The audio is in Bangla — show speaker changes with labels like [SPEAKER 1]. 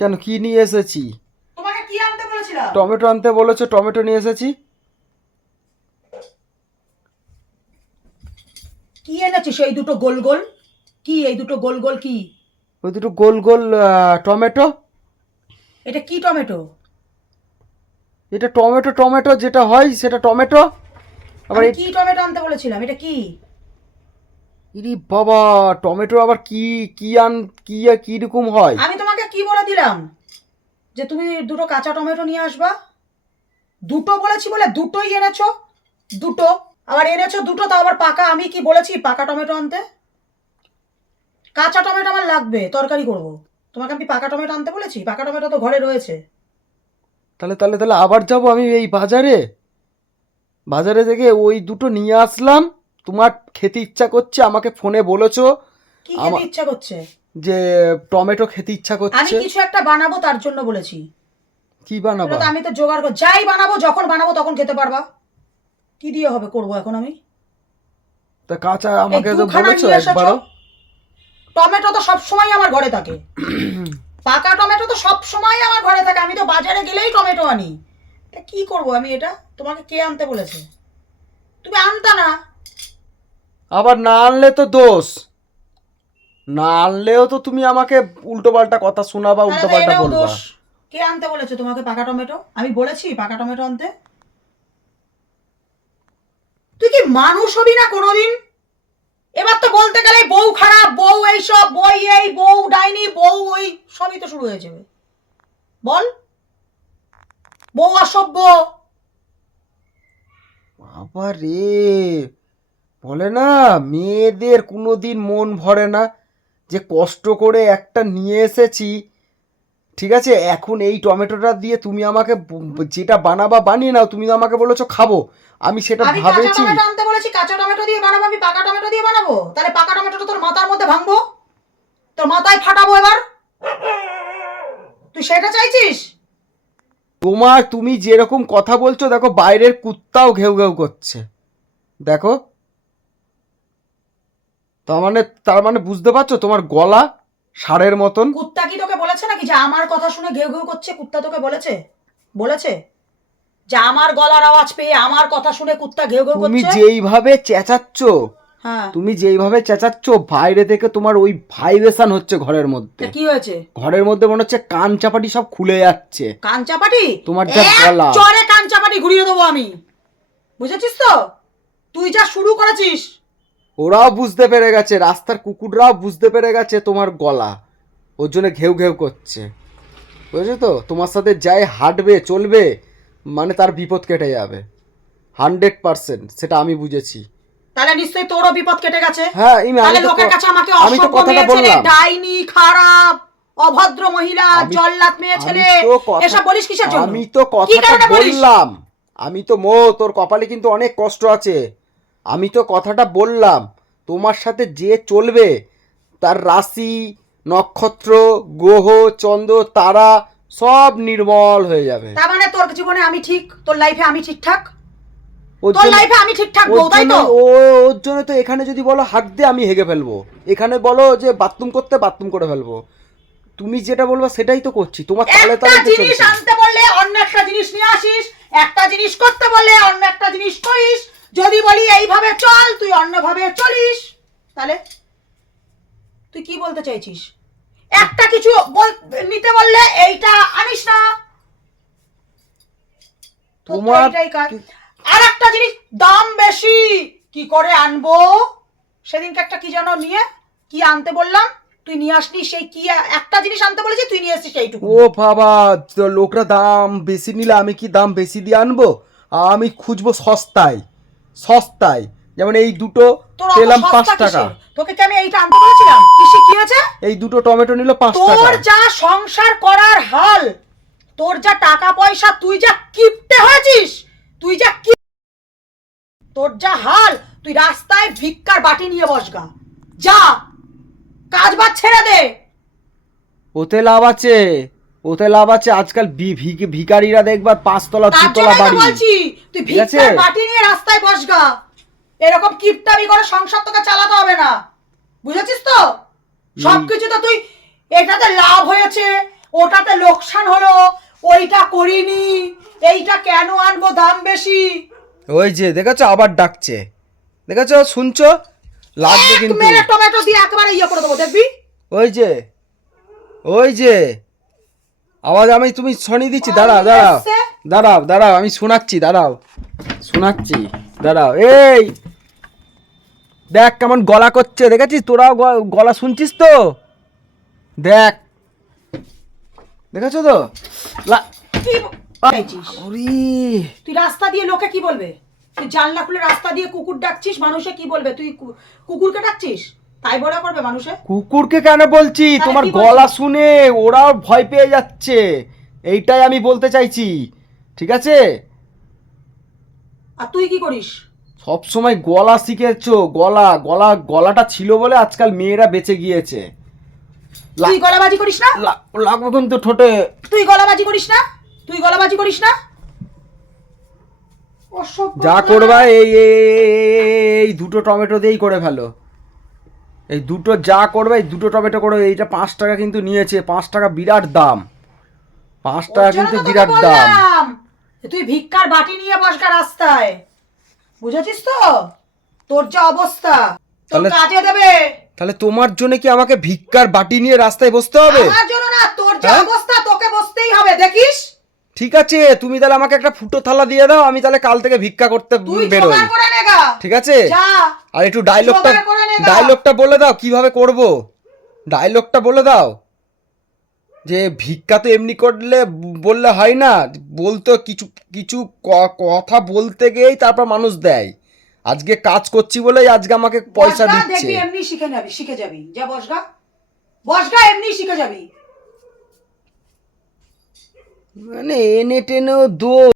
[SPEAKER 1] কেন? কি নিয়ে এসেছি?
[SPEAKER 2] তোমাকে কি আনতে বলেছিলাম?
[SPEAKER 1] টমেটো আনতে বলেছ টমেটো নিয়ে এসেছি?
[SPEAKER 2] কি এনেছিস? এই দুটো গোল গোল? কি? এই দুটো গোল গোল কি?
[SPEAKER 1] ওই দুটো গোল গোল টমেটো?
[SPEAKER 2] এটা কি টমেটো?
[SPEAKER 1] এটা টমেটো টমেটো যেটা হয় সেটা টমেটো। আবার
[SPEAKER 2] কি টমেটো আনতে বলেছিলাম? এটা কি?
[SPEAKER 1] ইরি বাবা টমেটো আবার কি কি আন কি কি রকম হয়?
[SPEAKER 2] আমি বলে দিলাম যে তুমি দুটো কাঁচা টমেটো নিয়ে আসবা। দুটো বলেছি বলে দুটোই এনেছো? দুটো। আবার এনেছো দুটো তাও আবার পাকা। আমি কি বলেছি পাকা টমেটো আনতে? কাঁচা টমেটো আমার লাগবে তরকারি করব। তোমাকে আমি পাকা টমেটো আনতে বলেছি? পাকা টমেটো তো ঘরে রয়েছে।
[SPEAKER 1] তাহলে তাহলে তাহলে আবার যাব আমি এই বাজারে? বাজারে থেকে ওই দুটো নিয়ে আসলাম। তোমার খেতে ইচ্ছা করছে আমাকে ফোনে বলেছ।
[SPEAKER 2] কি খেতে ইচ্ছা করছে?
[SPEAKER 1] যে টমেটো খেতে ইচ্ছা করছে।
[SPEAKER 2] আমি কিছু একটা বানাবো তার জন্য বলেছি।
[SPEAKER 1] কি বানাবা?
[SPEAKER 2] আমি তো জোগাড় কর যাই বানাবো যখন বানাবো তখন খেতে পারবা। কি দিয়ে হবে করব এখন আমি?
[SPEAKER 1] তা কাঁচা আমাকে তো বলেছ একবারও।
[SPEAKER 2] টমেটো তো সব সময় আমার ঘরে থাকে। পাকা টমেটো তো সব সময় আমার ঘরে থাকে। আমি তো বাজারে গেলেই টমেটো আনি। তা কি করব আমি এটা? তোমাকে কে আনতে বলেছে? তুমি আনতা না।
[SPEAKER 1] আবার না আনলে তো দোষ। না আনলেও তো তুমি আমাকে উল্টো পাল্টা কথা শোনাবা
[SPEAKER 2] তাহলে
[SPEAKER 1] উল্টো
[SPEAKER 2] তো
[SPEAKER 1] পাল্টা
[SPEAKER 2] এটাও
[SPEAKER 1] বলবা।
[SPEAKER 2] কে আনতে বলেছে তোমাকে পাকা টমেটো? আমি বলেছি পাকা টমেটো আনতে। তুই কি মানুষ হবি না কোনোদিন? এবার তো বলতে গেলে বউ খারাপ বউ এইসব বই এই বউ ডাইনি বউ ওই সবই তো শুরু হয়ে যাবে বল। বউ অসভ্য।
[SPEAKER 1] বাবা রে বলে না মেয়েদের কোনোদিন মন ভরে না। যে কষ্ট করে একটা নিয়ে এসেছি ঠিক আছে? এখন এই টমেটোটা দিয়ে তুমি আমাকে যেটা বানাবা বানিয়ে নাও তুমি তো আমাকে বলেছ খাব। আমি সেটা
[SPEAKER 2] আমি কাঁচা
[SPEAKER 1] ভাবেছি।
[SPEAKER 2] টমেটো আনতে বলেছি কাঁচা টমেটো দিয়ে বানাবো আমি পাকা টমেটো দিয়ে বানাবো? তাহলে পাকা টমেটোটা তোর মাথার মধ্যে ভাঙবো? তোর মাথায় ফাটাবো এবার? তুই সেটা চাইছিস?
[SPEAKER 1] তোমার তুমি যেরকম কথা বলছো দেখো বাইরের কুত্তাও ঘেউ ঘেউ করছে। দেখো? তার মানে তার মানে বুঝতে পারছ? তোমার গলা ষাঁড়ের মতন।
[SPEAKER 2] কুত্তা কি তোকে বলেছে নাকি? যে আমার কথা শুনে ঘেউ ঘেউ করছে কুত্তা তোকে বলেছে? বলেছে? যে আমার গলার আওয়াজ পেয়ে আমার কথা শুনে কুত্তা ঘেউ ঘেউ করছে?
[SPEAKER 1] তুমি যেইভাবে চেঁচাচ্ছ
[SPEAKER 2] হ্যাঁ।
[SPEAKER 1] তুমি যেইভাবে চেঁচাচ্ছ বাইরে থেকে তোমার ওই ভাইব্রেশন হচ্ছে ঘরের মধ্যে।
[SPEAKER 2] কি হয়েছে?
[SPEAKER 1] ঘরের মধ্যে মনে হচ্ছে কান চাপাটি সব খুলে যাচ্ছে।
[SPEAKER 2] কান চাপাটি?
[SPEAKER 1] তোমার যা গলা।
[SPEAKER 2] চরে কান চাপাটি ঘুরিয়ে দেবো আমি। বুঝেছিস তো? তুই যা শুরু করেছিস
[SPEAKER 1] ওরাও বুঝতে পেরে গেছে রাস্তার কুকুররাও বুঝতে পেরে গেছে তোমার গলা। ওর জন্য ঘেউ ঘেউ করছে। বুঝেছ তো? তোমার সাথে যাই হাঁটবে চলবে মানে তার বিপদ কেটে যাবে। হান্ড্রেড পার্সেন্ট সেটা আমি বুঝেছি।
[SPEAKER 2] তাহলে নিশ্চয়ই তোরও বিপদ কেটে গেছে?
[SPEAKER 1] হ্যাঁ
[SPEAKER 2] তাহলে
[SPEAKER 1] তো
[SPEAKER 2] লোকের কাছে আমাকে অসভ্য
[SPEAKER 1] কথাটা
[SPEAKER 2] মেয়ে ছেলে ডাইনি খারাপ অভদ্র মহিলা জল্লাদ মেয়ে ছেলে এসব বলিস কিসের জন্য?
[SPEAKER 1] আমি তো কথাটা বললাম। আমি তো মো তোর কপালে কিন্তু অনেক কষ্ট আছে। আমি তো কথাটা বললাম তোমার সাথে যে চলবে তার রাশি নক্ষত্র গ্রহ চন্দ্র তারা সব নির্মল হয়ে যাবে।
[SPEAKER 2] তার মানে তোর জীবনে আমি ঠিক তোর লাইফে আমি ঠিকঠাক? তোর লাইফে আমি ঠিকঠাক বউ তাই তো?
[SPEAKER 1] ও ওর জন্য তো এখানে যদি বলো হাত দিয়ে আমি হেগে ফেলব। এখানে বলো যে বাথরুম করতে বাথরুম করে ফেলব। তুমি যেটা বলব সেটাই তো করছি। তোমার তালে
[SPEAKER 2] একটা
[SPEAKER 1] তালে তো
[SPEAKER 2] জিনিস আনতে বললে অন্য একটা জিনিস নিয়ে আসিস একটা জিনিস করতে বললে অন্য একটা জিনিস করিস যদি বলি এইভাবে চল তুই অন্যভাবে চলিস। তাহলে তুই কি বলতে চাইছিস? একটা কিছু নিতে বললে এইটা আনিস না।
[SPEAKER 1] তোমার
[SPEAKER 2] আর একটা জিনিস দাম বেশি। কি করে আনব? সেদিনকে একটা কি যেন নিয়ে কি আনতে বললাম? তুই নিয়ে আসলি সেই কি একটা জিনিস আনতে বলেছি তুই নিয়ে এসেছিস সেইটুকু।
[SPEAKER 1] ও বাবা লোকরা দাম বেশি নিলে আমি কি দাম বেশি দিয়ে আনব? আমি খুঁজবো সস্তায়। সস্তায়। যেমন এই দুটো পেলাম পাঁচ টাকা।
[SPEAKER 2] তোকে কি আমি এইটা আনতে বলেছিলাম? কি শিখিয়েছে
[SPEAKER 1] এই দুটো টমেটো নিল পাঁচ টাকা।
[SPEAKER 2] তোর যা সংসার করার হাল তোর যা টাকা পয়সা তুই যা কিপটে হয়েছিস তুই যা কি তোর যা হাল তুই রাস্তায় ভিক্ষার বাটি নিয়ে বসগা যা কাজ বাজ ছেড়ে দে।
[SPEAKER 1] ওতে লাভ আছে ওতে লাভ আছে। আজকাল ভি- ভি- ভিখারিরা দেখবা পাঁচতলা দুতলা বাড়ি।
[SPEAKER 2] বলছি তুই? ভিক্ষার বাটি নিয়ে রাস্তায় বসগা এরকম কিপটামি করে সংসার তোকে চালাতে হবে না। বুঝেছিস তো? সবকিছু তো তুই এটাতে লাভ হয়েছে ওটাতে লোকসান হলো ওইটা করিনি এইটা কেন আনব দাম বেশি?
[SPEAKER 1] ওই যে দেখেছ? আবার ডাকছে। দেখেছ? শুনছো? লাগবে কিন্তু।
[SPEAKER 2] মেরে টমেটো দিয়ে একেবারে ইয়ে করে দেবো দেখবি?
[SPEAKER 1] ওই যে ওই যে। আওয়াজ আমি তুমি শনি দিচ্ছি দাঁড়াও দাঁড়াও। দাঁড়াও দাঁড়াও আমি শোনাচ্ছি দাঁড়াও। শোনাচ্ছি দাঁড়াও এই! দেখ কেমন গলা করছে দেখেছিস? তোরাও গলা শুনছিস তো? দেখ। দেখেছ তো?
[SPEAKER 2] তুই রাস্তা দিয়ে লোকে কি বলবে? তুই জানলা খুলে রাস্তা দিয়ে কুকুর ডাকছিস মানুষে কি বলবে? তুই কুকুরকে ডাকছিস? তাই করবে মানুষে
[SPEAKER 1] কুকুরকে কেন বলছি তোমার গলা শুনে ওরাও ভয় পেয়ে যাচ্ছে এইটাই আমি বলতে চাইছি ঠিক আছে
[SPEAKER 2] আর তুই কি করিস
[SPEAKER 1] সব সময় গলা শিখেছো গলা গলা গলাটা ছিল বলে আজকাল মেয়েরা বেঁচে গিয়েছে
[SPEAKER 2] তুই গলাবাজি করিস না
[SPEAKER 1] লাগবে কিন্তু ঠোঁটে
[SPEAKER 2] তুই গলাবাজি করিস না তুই গলাবাজি করিস না
[SPEAKER 1] যা। করবা এই- এই দুটো টমেটো দিয়েই করে ফেলো এই দুটো যা করবে এই দুটো টমেটো করো এইটা পাঁচ টাকা কিন্তু নিয়েছে পাঁচ টাকা বিরাট দাম। পাঁচ টাকা কিন্তু বিরাট দাম।
[SPEAKER 2] তুই ভিক্ষার বাটি নিয়ে বসগা রাস্তায়। বুঝেছিস তো? তোর যা অবস্থা তোর
[SPEAKER 1] তাহলে-
[SPEAKER 2] কাজে দেবে।
[SPEAKER 1] তাহলে তোমার জন্য কি আমাকে ভিক্ষার বাটি নিয়ে রাস্তায় বসতে হবে?
[SPEAKER 2] আমার জন্য না তোর যা
[SPEAKER 1] হ্যাঁ?
[SPEAKER 2] অবস্থা তোকে বসতেই হবে দেখিস?
[SPEAKER 1] ঠিক আছে তুমি তাহলে আমাকে একটা ফুটো থালা দিয়ে দাও আমি তাহলে কাল থেকে ভিক্ষা করতে বেরোই। ঠিক আছে?
[SPEAKER 2] যা।
[SPEAKER 1] আর একটু ডায়লগটা। ডায়লগটা বলে দাও কীভাবে করব? ডায়লগটা বলে দাও। যে ভিক্ষা তো এমনি করলে বললে হয় না বলতো কিছু কিছু কথা বলতে গিয়েই তারপর মানুষ দেয়। আজকে কাজ করছি বলেই আজকে আমাকে পয়সা দিচ্ছে।
[SPEAKER 2] এমনি শিখে যাবি শিখে যাবি। যা বসগা। বসগা এমনি শিখে যাবি।
[SPEAKER 1] মানে এনে টেনেও দো